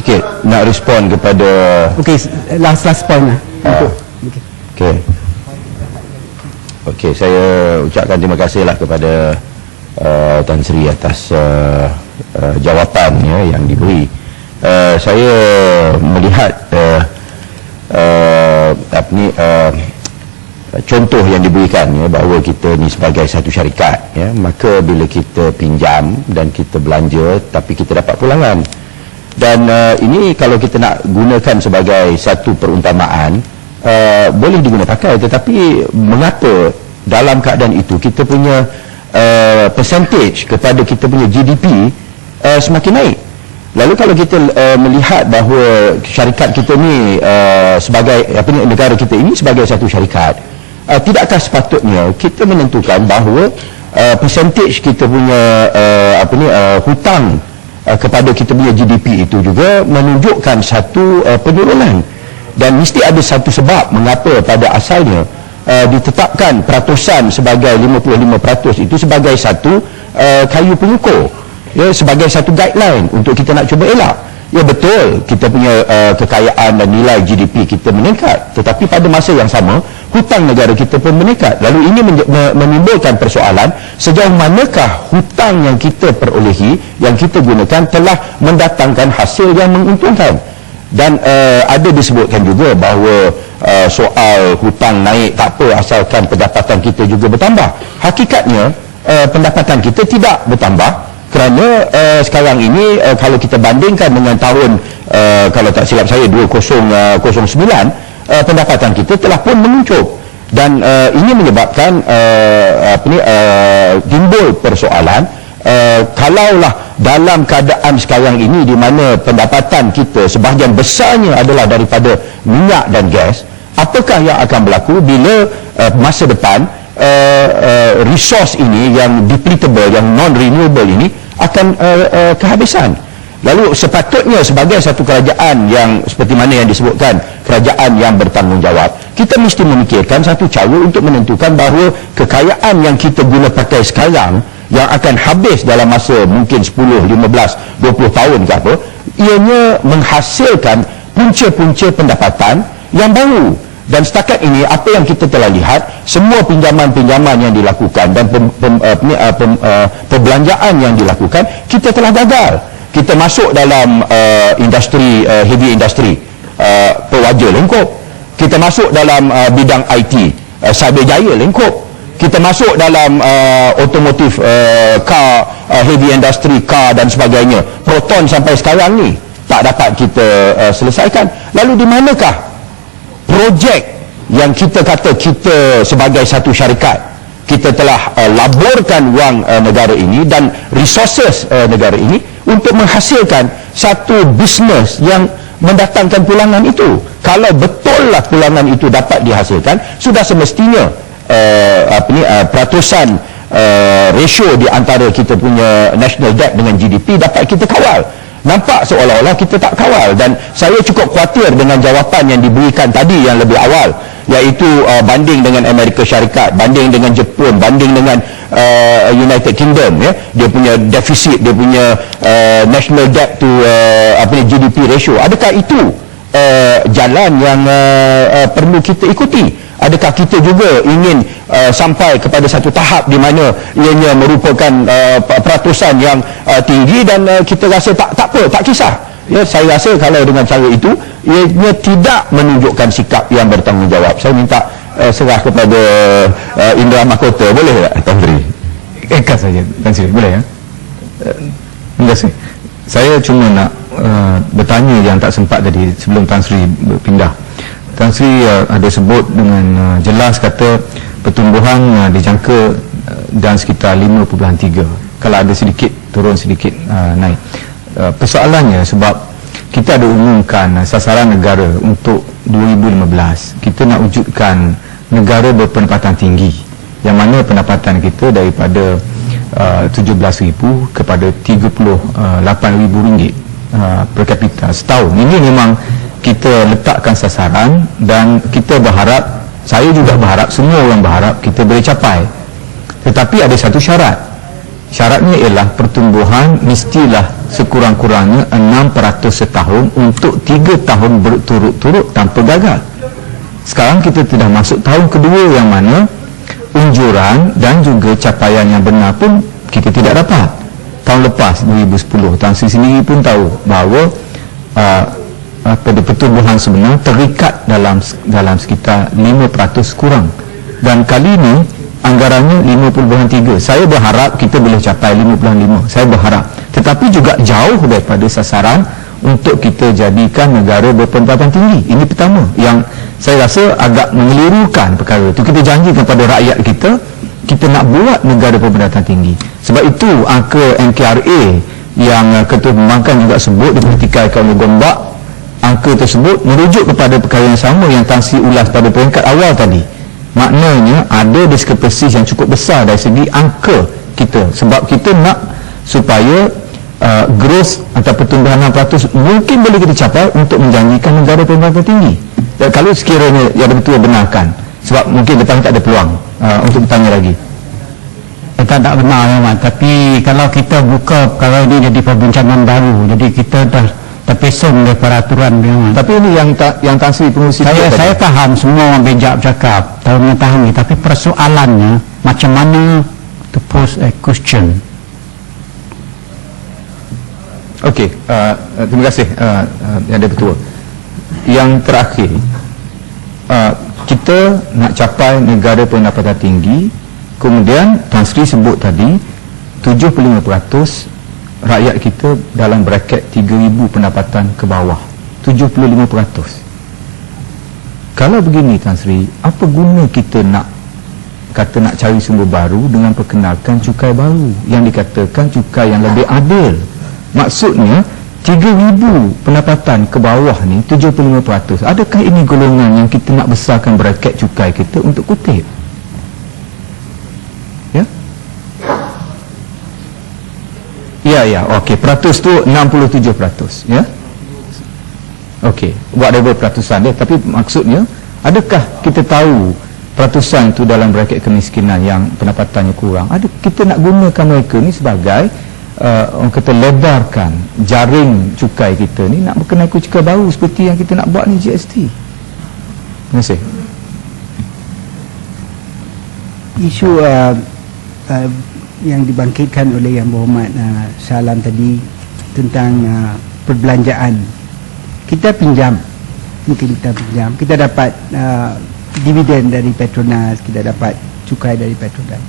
sikit nak respon kepada last point lah. Okey, saya ucapkan terima kasihlah kepada Tan Sri atas jawapannya yang diberi. Saya melihat contoh yang diberikan ya, bahawa kita ni sebagai satu syarikat ya, maka bila kita pinjam dan kita belanja tapi kita dapat pulangan, dan ini kalau kita nak gunakan sebagai satu perumpamaan, boleh diguna pakai, tetapi mengapa dalam keadaan itu kita punya percentage kepada kita punya GDP semakin naik? Lalu kalau kita melihat bahawa syarikat kita ni sebagai negara kita ini sebagai satu syarikat, tidakkah sepatutnya kita menentukan bahawa percentage kita punya hutang kepada kita punya GDP itu juga menunjukkan satu penurunan, dan mesti ada satu sebab mengapa pada asalnya ditetapkan peratusan sebagai 55% itu sebagai satu kayu pengukur ya, sebagai satu guideline untuk kita nak cuba elak. Ya betul, kita punya kekayaan dan nilai GDP kita meningkat, tetapi pada masa yang sama hutang negara kita pun meningkat. Lalu ini menimbulkan persoalan, sejauh manakah hutang yang kita perolehi, yang kita gunakan telah mendatangkan hasil yang menguntungkan. Dan ada disebutkan juga bahawa soal hutang naik tak apa asalkan pendapatan kita juga bertambah. Hakikatnya pendapatan kita tidak bertambah, kerana sekarang ini kalau kita bandingkan dengan tahun kalau tak silap saya 2009, pendapatan kita telah pun menunjuk, dan ini menyebabkan timbul persoalan, kalaulah dalam keadaan sekarang ini di mana pendapatan kita sebahagian besarnya adalah daripada minyak dan gas, apakah yang akan berlaku bila masa depan resource ini yang depletable, yang non-renewable ini akan kehabisan. Lalu sepatutnya sebagai satu kerajaan yang seperti mana yang disebutkan, kerajaan yang bertanggungjawab, kita mesti memikirkan satu cara untuk menentukan bahawa kekayaan yang kita guna pakai sekarang yang akan habis dalam masa mungkin 10, 15, 20 tahun ke apa, ianya menghasilkan punca-punca pendapatan yang baru. Dan setakat ini apa yang kita telah lihat, semua pinjaman-pinjaman yang dilakukan dan perbelanjaan yang dilakukan, kita telah gagal. Kita masuk dalam industri heavy industry, Pewaja lengkop. Kita masuk dalam bidang IT, Cyberjaya lengkop. Kita masuk dalam otomotif, car, heavy industry, car dan sebagainya, Proton sampai sekarang ni tak dapat kita selesaikan. Lalu di manakah projek yang kita kata kita sebagai satu syarikat, kita telah laburkan wang negara ini dan resources negara ini untuk menghasilkan satu bisnes yang mendatangkan pulangan itu? Kalau betul lah pulangan itu dapat dihasilkan, sudah semestinya peratusan ratio di antara kita punya national debt dengan GDP dapat kita kawal. Nampak seolah-olah kita tak kawal, dan saya cukup khawatir dengan jawapan yang diberikan tadi yang lebih awal, iaitu banding dengan Amerika Syarikat, banding dengan Jepun, banding dengan United Kingdom ya, dia punya defisit, dia punya national debt to GDP ratio. Adakah itu jalan yang perlu kita ikuti? Adakah kita juga ingin sampai kepada satu tahap di mana ianya merupakan peratusan yang tinggi dan kita rasa tak apa, tak kisah? Ya, saya rasa kalau dengan cara itu ianya tidak menunjukkan sikap yang bertanggungjawab. Saya minta serah kepada Indra Mahkota, boleh tak Tan Sri? Ikat saja Tan Sri, boleh ya? Terima kasih. Saya cuma nak bertanya yang tak sempat tadi sebelum Tan Sri berpindah. Tan Sri ada sebut dengan jelas kata pertumbuhan dijangka dan sekitar 5.3, kalau ada sedikit turun, sedikit naik. Persoalannya sebab kita ada umumkan sasaran negara untuk 2015, kita nak wujudkan negara berpendapatan tinggi, yang mana pendapatan kita daripada 17,000 kepada 38,000 ringgit per kapita setahun. Ini memang kita letakkan sasaran, dan kita berharap, saya juga berharap, semua orang berharap kita boleh capai. Tetapi ada satu syarat. Syaratnya ialah pertumbuhan mestilah sekurang-kurangnya 6% setahun untuk 3 tahun berturut-turut tanpa gagal. Sekarang kita telah masuk tahun kedua yang mana unjuran dan juga capaian yang benar pun kita tidak dapat. Tahun lepas 2010, Tan Sri sendiri pun tahu bahawa pertumbuhan sebenar terikat dalam sekitar 5% kurang, dan kali ini anggarannya 5.3. Saya berharap kita boleh capai 5.5. Saya berharap, tetapi juga jauh daripada sasaran untuk kita jadikan negara berpendapatan tinggi. Ini pertama yang saya rasa agak mengelirukan perkara itu. Kita janji kepada rakyat kita nak buat negara berpendapatan tinggi. Sebab itu angka NKRA yang Ketua Pembangkang juga sebut di Politika Ekonomi Gombak, angka tersebut merujuk kepada perkara yang sama yang Tan Sri ulas pada peringkat awal tadi. Maknanya ada diskrepansi yang cukup besar dari segi angka kita, sebab kita nak supaya growth atau pertumbuhan 6% mungkin boleh kita capai untuk menjanjikan negara berpendapatan tinggi. Dan kalau sekiranya yang betul benarkan, sebab mungkin depan tak ada peluang untuk bertanya lagi. Tak benar memang, tapi kalau kita buka perkara ini jadi perbincangan baru, jadi kita dah terpesong dari peraturan memang. Tapi ini yang Tan Sri pengurusi saya faham semua orang bijak bercakap, tahu mengetahui, tapi persoalannya macam mana to pose a question. Okey, terima kasih Yang Di-Pertua. Yang terakhir, kita nak capai negara pendapatan tinggi, kemudian Tan Sri sebut tadi 75% rakyat kita dalam braket 3,000 pendapatan ke bawah. 75%. Kalau begini Tan Sri, apa guna kita nak cari sumber baru dengan perkenalkan cukai baru yang dikatakan cukai yang lebih adil? Maksudnya 3,000 pendapatan ke bawah ni 75%. Adakah ini golongan yang kita nak besarkan braket cukai kita untuk kutip? Ya, okey, peratus tu 67%, ya. Okey, whatever peratusan dia, tapi maksudnya adakah kita tahu peratusan itu dalam braket kemiskinan yang pendapatannya kurang? Kita nak gunakan mereka ni sebagai orang kata lebarkan jaring cukai kita ni, nak berkenaikan cukai baru seperti yang kita nak buat ni, GST. Terima kasih. Isu yang dibangkitkan oleh Yang Berhormat Shah Alam tadi tentang perbelanjaan, kita pinjam, mungkin kita pinjam, kita dapat dividen dari Petronas, kita dapat cukai dari Petronas,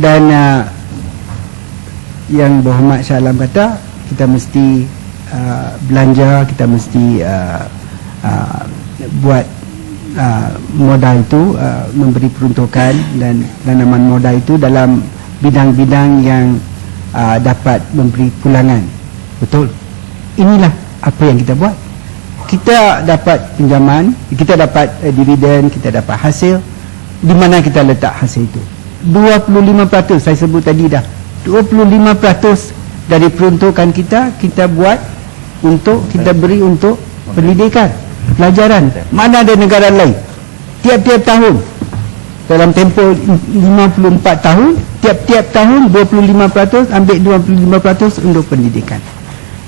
dan Yang Berhormat Shah Alam kata kita mesti belanja, kita mesti buat modal itu, memberi peruntukan dan tanaman modal itu dalam bidang-bidang yang dapat memberi pulangan. Betul. Inilah apa yang kita buat. Kita dapat pinjaman, kita dapat dividen, kita dapat hasil. Di mana kita letak hasil itu? 25% saya sebut tadi dah. 25% dari peruntukan kita buat untuk, kita beri untuk pendidikan, pelajaran. Mana ada negara lain tiap-tiap tahun dalam tempoh 54 tahun, tiap-tiap tahun 25%, ambil 25% untuk pendidikan.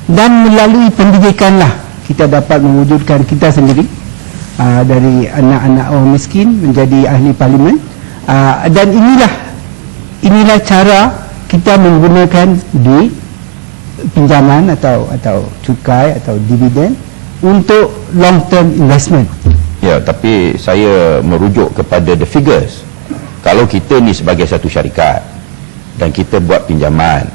Dan melalui pendidikanlah kita dapat mewujudkan kita sendiri dari anak-anak orang miskin menjadi ahli parlimen, dan inilah cara kita menggunakan duit pinjaman atau cukai atau dividen untuk long term investment. Ya, tapi saya merujuk kepada the figures. Kalau kita ni sebagai satu syarikat dan kita buat pinjaman,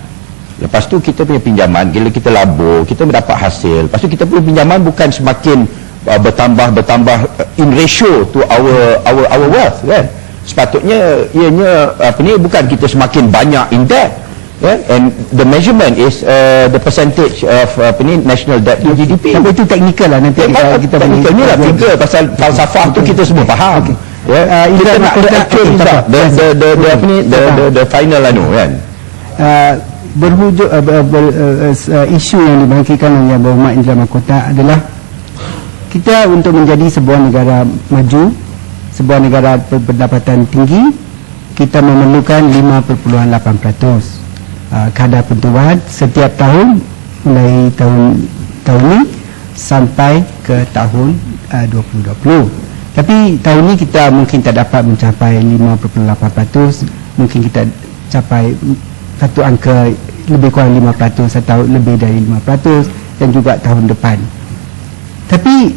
lepas tu kita punya pinjaman, bila kita labur, kita mendapat hasil, lepas tu kita punya pinjaman bukan semakin bertambah in ratio to our wealth, kan? Sepatutnya ianya bukan kita semakin banyak in debt, yeah? And the measurement is the percentage of national debt to GDP. Tapi itu teknikal lah, nanti kita teknikal ni lah figure, pasal falsafah tu kita semua faham. Kita nak the final kan. Berhujung isu yang dibangkitkan oleh Yang Berhormat Indra Mahkota adalah kita untuk menjadi sebuah negara maju, sebuah negara berpendapatan tinggi, kita memerlukan 5.8%. kadar pentubuhan setiap tahun mulai tahun ini sampai ke tahun 2020. Tapi tahun ini kita mungkin tak dapat mencapai 5.8%, mungkin kita capai satu angka lebih kurang 5% atau lebih dari 5% dan juga tahun depan. Tapi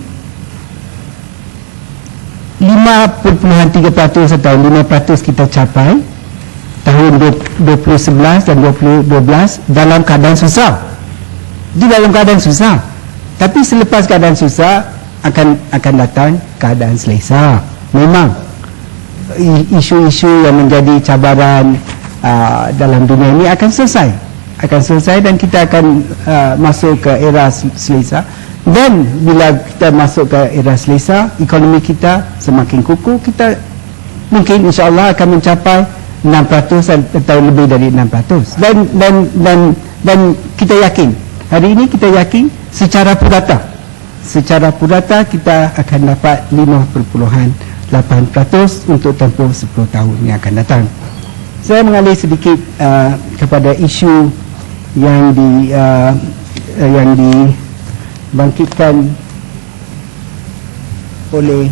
5.3% atau 5% kita capai tahun 2011 dan 2012 dalam keadaan susah. Di dalam keadaan susah. Tapi selepas keadaan susah akan datang keadaan selesa. Memang isu-isu yang menjadi cabaran dalam dunia ini akan selesai dan kita akan masuk ke era selesa. Dan bila kita masuk ke era selesa, ekonomi kita semakin kukuh, kita mungkin insya-Allah akan mencapai 6% atau lebih dari 6%. Dan kita yakin, hari ini kita yakin secara purata kita akan dapat 5.8% untuk tempoh 10 tahun yang akan datang. Saya mengalih sedikit kepada isu yang dibangkitkan oleh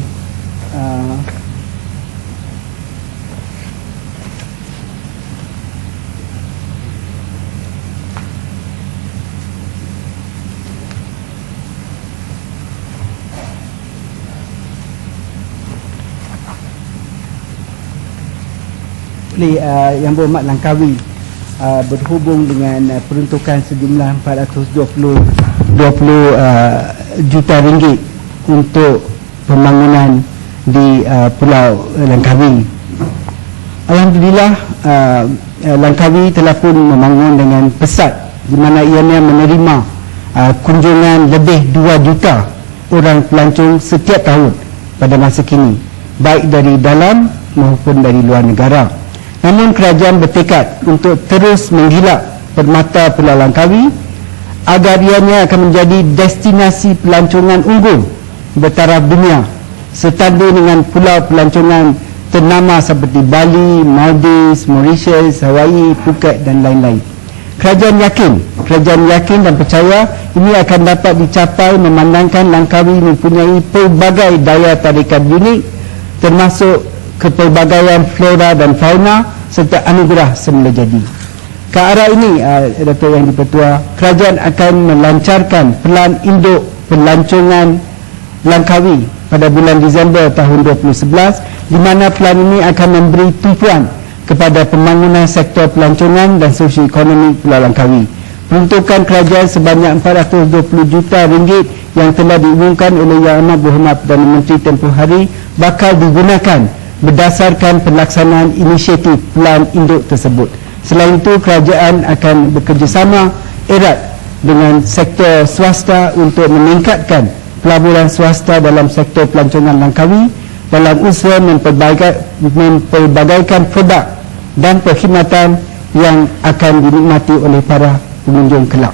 Yang Berhormat Langkawi berhubung dengan peruntukan sejumlah 420 juta ringgit untuk pembangunan di Pulau Langkawi. Alhamdulillah, Langkawi telah pun membangun dengan pesat, di mana ianya menerima kunjungan lebih 2 juta orang pelancong setiap tahun pada masa kini, baik dari dalam maupun dari luar negara. Namun kerajaan bertekad untuk terus menggilak permata Pulau Langkawi agar ianya akan menjadi destinasi pelancongan unggul bertaraf dunia, setandu dengan pulau pelancongan ternama seperti Bali, Maldives, Mauritius, Hawaii, Phuket dan lain-lain. Kerajaan yakin dan percaya ini akan dapat dicapai memandangkan Langkawi mempunyai pelbagai daya tarikan unik, termasuk kepelbagaian flora dan fauna serta anugerah semula jadi. Ke arah ini, Datuk Yang di-Pertua, kerajaan akan melancarkan pelan induk pelancongan Langkawi pada bulan Disember tahun 2011, di mana pelan ini akan memberi tumpuan kepada pembangunan sektor pelancongan dan sosioekonomi Pulau Langkawi. Peruntukan kerajaan sebanyak 420 juta ringgit yang telah diumumkan oleh Yang Amat Berhormat Perdana Menteri tempoh hari bakal digunakan berdasarkan pelaksanaan inisiatif pelan induk tersebut. Selain itu, kerajaan akan bekerjasama erat dengan sektor swasta untuk meningkatkan pelaburan swasta dalam sektor pelancongan Langkawi dalam usaha mempelbagaikan produk dan perkhidmatan yang akan dinikmati oleh para pengunjung kelak.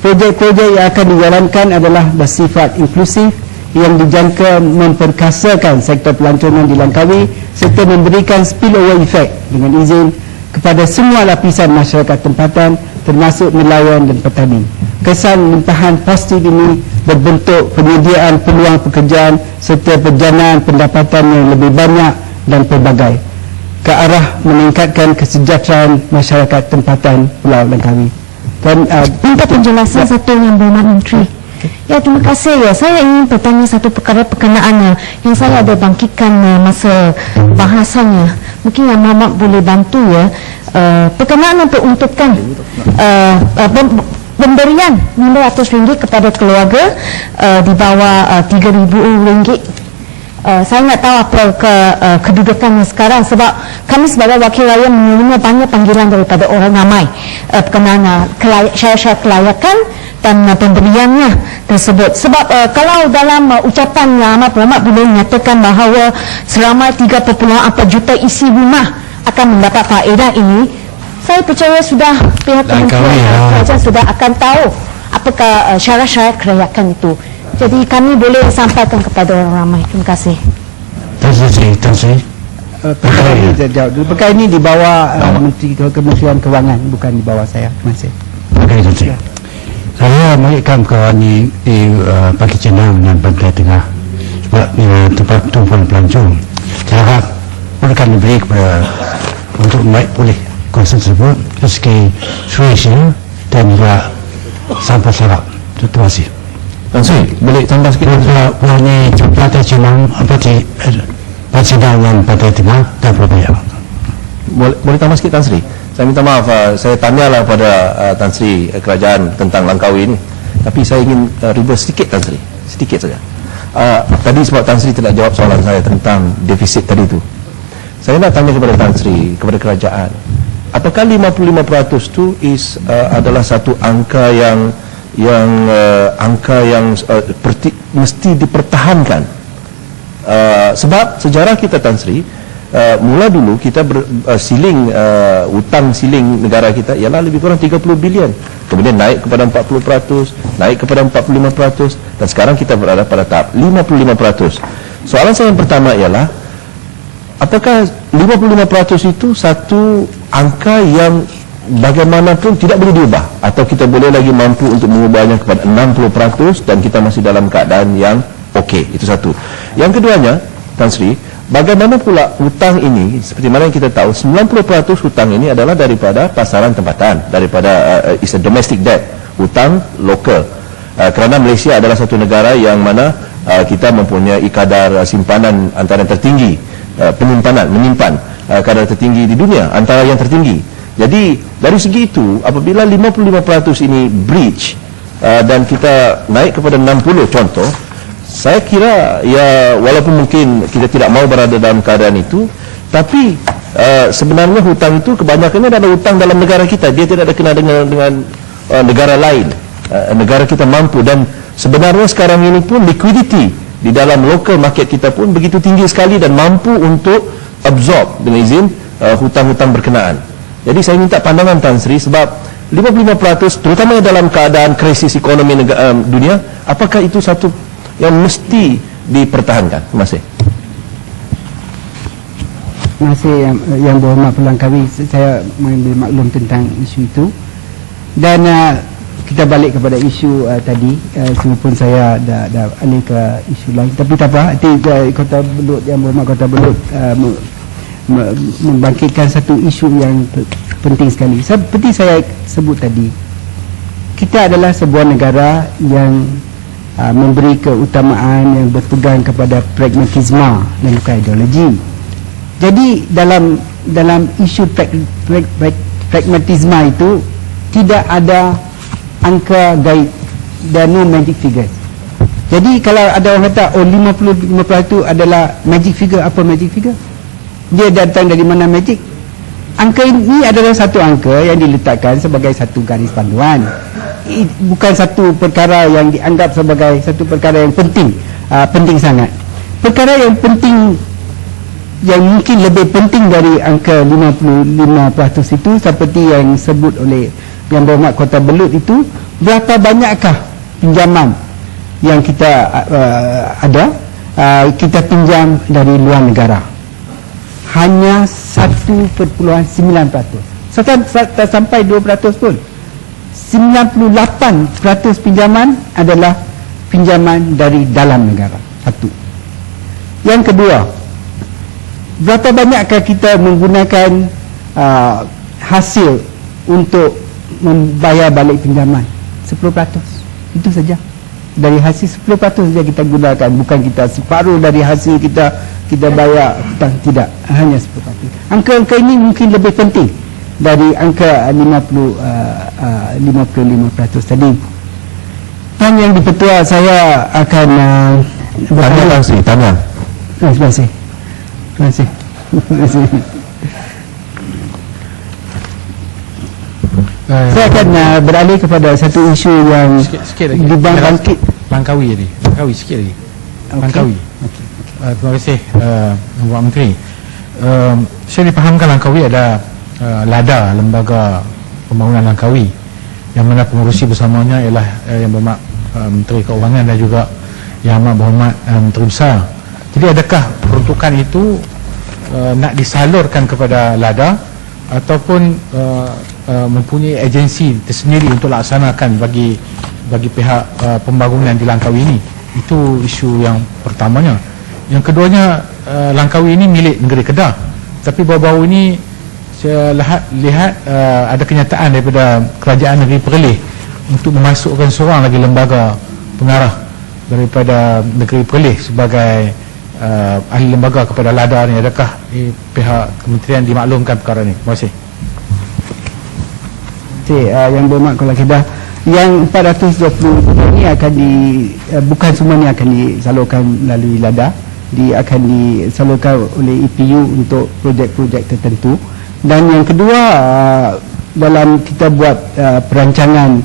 Projek-projek yang akan dijalankan adalah bersifat inklusif yang dijangka memperkasakan sektor pelancongan di Langkawi serta memberikan spillover effect dengan izin kepada semua lapisan masyarakat tempatan termasuk nelayan dan petani. Kesan limpahan positif ini berbentuk penyediaan peluang pekerjaan serta perjalanan pendapatan yang lebih banyak dan pelbagai ke arah meningkatkan kesejahteraan masyarakat tempatan Pulau Langkawi. Dan minta penjelasan satu Yang Berhormat Menteri. Ya, terima kasih. Ya, saya ingin bertanya satu perkara berkenaan yang saya ada bangkitkan masa bahasannya. Mungkin Yang Berhormat boleh bantu ya. Berkenaan peruntukan pemberian RM500 kepada keluarga di bawah RM3,000. Saya nak tahu apa kedudukannya sekarang, sebab kami sebagai wakil rakyat menerima banyak panggilan daripada orang ramai berkenaan syarat-syarat kelayakan dan pemberiannya tersebut. Sebab kalau dalam ucapan Yang Amat Berhormat boleh menyatakan bahawa seramai 3.4 juta isi rumah akan mendapat faedah ini, saya percaya sudah pihak kementerian kerajaan sudah akan tahu apakah syarat-syarat kelayakan itu. Jadi kami boleh sampaikan kepada orang ramai. Terima kasih. Terima kasih. perkara ini saya jawab dulu. Perkara ini di bawah Kementerian Kewangan, bukan di bawah saya. Terima kasih. Okey, Tan Sri. Saya mengingatkan perkara ini di Pagi Cenang dan Pantai Tengah sebab tempat tumpuan pelancong. Saya harap akan diberi kepada untuk membaik pulih kawasan tersebut dari segi suasana dan juga sampah sarap. Terima kasih. Tan Sri, boleh tambah sikit? Pulau ini Pantai Cenang, Pantai Cenang dan Pantai Tengah dan Pulau Bayak. Boleh tambah sikit, Tan Sri? Saya minta maaf, saya tanyalah pada Tan Sri kerajaan tentang Langkawi ini, tapi saya ingin reverse sedikit, Tan Sri, sedikit saja. Tadi sebab Tan Sri tidak jawab soalan saya tentang defisit tadi itu, saya nak tanya kepada Tan Sri, kepada kerajaan, apakah 55% itu adalah satu angka yang mesti dipertahankan? Sebab sejarah kita, Tan Sri, mula dulu kita hutang siling negara kita ialah lebih kurang 30 bilion, kemudian naik kepada 40%, naik kepada 45%, dan sekarang kita berada pada tahap 55%. Soalan saya yang pertama ialah, apakah 55% itu satu angka yang bagaimanapun tidak boleh diubah, atau kita boleh lagi mampu untuk mengubahnya kepada 60% dan kita masih dalam keadaan yang okey? Itu satu. Yang keduanya, Tan Sri, bagaimana pula hutang ini, seperti mana yang kita tahu 90% hutang ini adalah daripada pasaran tempatan, daripada is a domestic debt, hutang lokal, kerana Malaysia adalah satu negara yang mana kita mempunyai kadar simpanan antara yang tertinggi, menyimpan kadar tertinggi di dunia, antara yang tertinggi. Jadi dari segi itu, apabila 55% ini breach dan kita naik kepada 60 contoh, saya kira ya, walaupun mungkin kita tidak mau berada dalam keadaan itu, tapi sebenarnya hutang itu kebanyakannya adalah hutang dalam negara kita. Dia tidak ada kena dengan negara lain. Negara kita mampu, dan sebenarnya sekarang ini pun liquidity di dalam local market kita pun begitu tinggi sekali dan mampu untuk absorb dengan izin hutang-hutang berkenaan. Jadi saya minta pandangan Tan Sri, sebab 55% terutamanya dalam keadaan krisis ekonomi dunia, apakah itu satu yang mesti dipertahankan? Terima kasih. Terima kasih yang berhormat Pelangkawi. Saya mengambil maklum tentang isu itu, dan kita balik kepada isu tadi, semua saya dah alih ke isu lain, tapi tak apa. Nanti Kota Belud, yang berhormat Kota Belud membangkitkan satu isu yang penting sekali. Seperti saya sebut tadi, kita adalah sebuah negara yang memberi keutamaan, yang berpegang kepada pragmatisme dan bukan ideologi. Jadi dalam isu pragmatisme itu tidak ada angka gaib, dan no magic figure. Jadi kalau ada orang kata 55% adalah magic figure, apa magic figure? Dia datang dari mana magic? Angka ini adalah satu angka yang diletakkan sebagai satu garis panduan, bukan satu perkara yang dianggap sebagai satu perkara yang penting sangat. Perkara yang penting, yang mungkin lebih penting dari angka 55% itu, seperti yang disebut oleh Yang Berhormat Kota Belud itu, berapa banyakkah pinjaman yang kita kita pinjam dari luar negara? Hanya 1.9%. Tak sampai 2% pun. 98% pinjaman adalah pinjaman dari dalam negara. Satu. Yang kedua, berapa banyakkah kita menggunakan hasil untuk membayar balik pinjaman? 10%. Itu saja. Dari hasil 10% saja kita gunakan, bukan kita separuh dari hasil kita bayar hutang, tidak, hanya 10%. Angka-angka ini mungkin lebih penting dari angka 55% tadi. Dan yang di-Pertua, saya akan Tanya Tan Sri, tanya. Terima kasih. Terima kasih. Terima kasih. Saya akan beralih kepada satu isu yang sikit lagi. dibangkit. Langkawi tadi. Langkawi sikit lagi. Langkawi. Okay. Terima kasih Pak Menteri. Saya dipahamkan Langkawi ada LADA, Lembaga Pembangunan Langkawi, yang mana pengurusi bersamanya ialah Yang Berhormat Menteri Keuangan dan juga Yang Amat Berhormat Menteri Besar. Jadi adakah peruntukan itu nak disalurkan kepada LADA ataupun mempunyai agensi tersendiri untuk laksanakan bagi pihak pembangunan di Langkawi ini. Itu isu yang pertamanya. Yang keduanya, Langkawi ini milik negeri Kedah, tapi baru-baru ini saya lihat ada kenyataan daripada kerajaan negeri Perlis untuk memasukkan seorang lagi lembaga pengarah daripada negeri Perlis sebagai ahli lembaga kepada LADA ni. Adakah pihak kementerian dimaklumkan perkara ini? Terima kasih. Yang berhormat Kuala Kedah, yang 420 ini akan bukan semua ni akan disalurkan melalui LADA, akan disalurkan oleh EPU untuk projek-projek tertentu. Dan yang kedua, dalam kita buat perancangan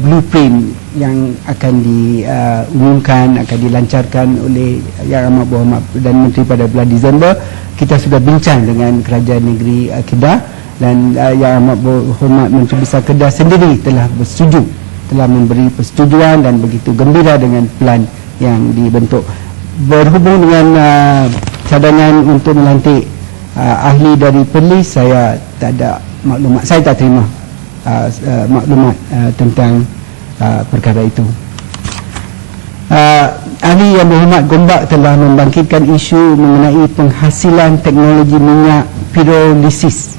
blueprint yang akan diumumkan, akan dilancarkan oleh Yang Amat Berhormat Perdana Menteri pada bulan Disember, kita sudah bincang dengan Kerajaan Negeri Kedah, dan Yang Amat Berhormat Menteri Besar Kedah sendiri telah bersetuju, telah memberi persetujuan dan begitu gembira dengan plan yang dibentuk. Berhubung dengan cadangan untuk melantik ahli dari Perlis, saya tak ada maklumat, saya tak terima maklumat tentang perkara itu. Ahli Yang Berhormat Gombak telah membangkitkan isu mengenai penghasilan teknologi minyak pirolisis.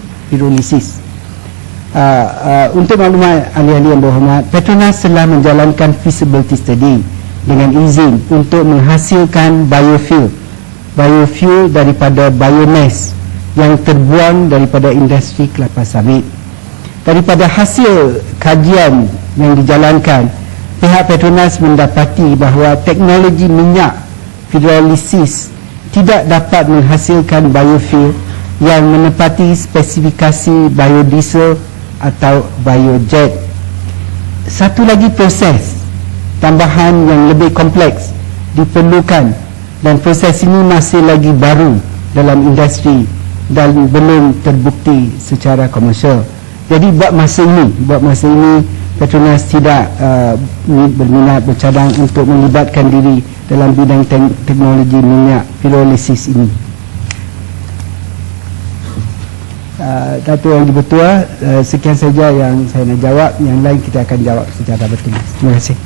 Untuk maklumat ahli-ahli yang berhormat, Petronas telah menjalankan feasibility study dengan izin untuk menghasilkan biofuel daripada biomass yang terbuang daripada industri kelapa sawit. Daripada hasil kajian yang dijalankan, pihak Petronas mendapati bahawa teknologi minyak pirolisis tidak dapat menghasilkan biofuel yang menepati spesifikasi biodiesel atau biojet. Satu lagi proses tambahan yang lebih kompleks diperlukan, dan proses ini masih lagi baru dalam industri dan belum terbukti secara komersial. Jadi buat masa ini Petronas tidak berminat, bercadang untuk melibatkan diri dalam bidang teknologi minyak pirolisis ini. Datuk Yang Dipertua, sekian saja yang saya nak jawab. Yang lain kita akan jawab secara bertulis. Terima kasih.